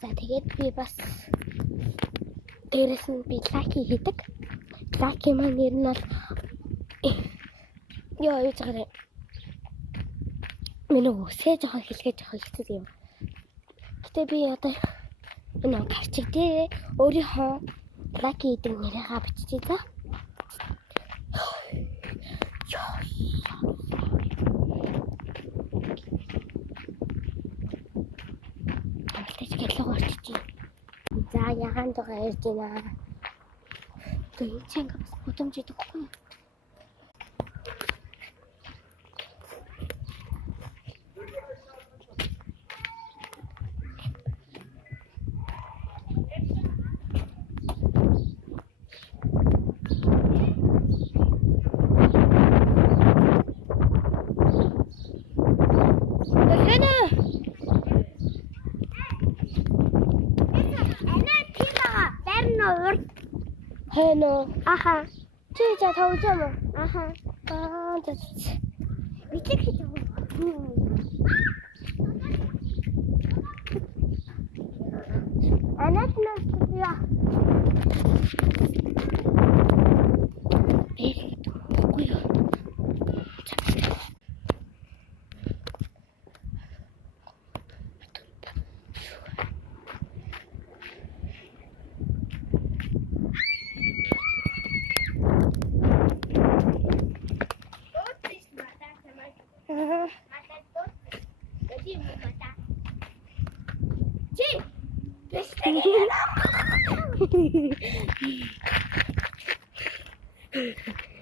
За тэгээд би бас дээрэс нь би лаки хийдэг. Лаки маань нэр нь бол юу яагаад миний үсээ жоохон хэлгээ жоохон хэцүү юм. Гэтэ би одоо энэ карчиг дээр өөрийнхөө лаки гэдэг нэрээ биччихье за. За ягаан дугаа ярьж байна. Тэгээд чанга бас гудамж идэхгүй. Хэно аха чи за тавж юм аха мэдээ хийх юм. Анат настя.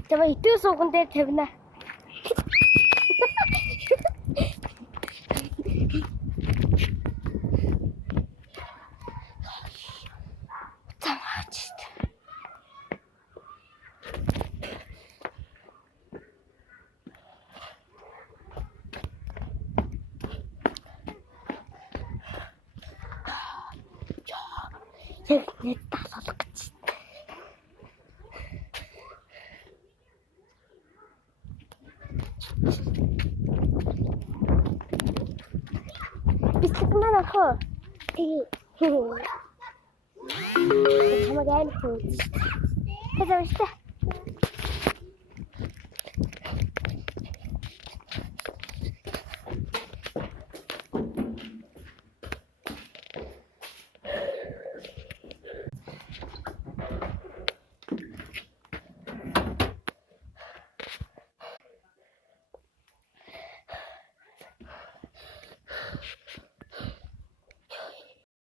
Давай идэв сууган дээр тавина. Яг нэг тасалх гэж. Бистик маань ахоо. Тэгээ. Чамаг аим хөөж. Хэвээ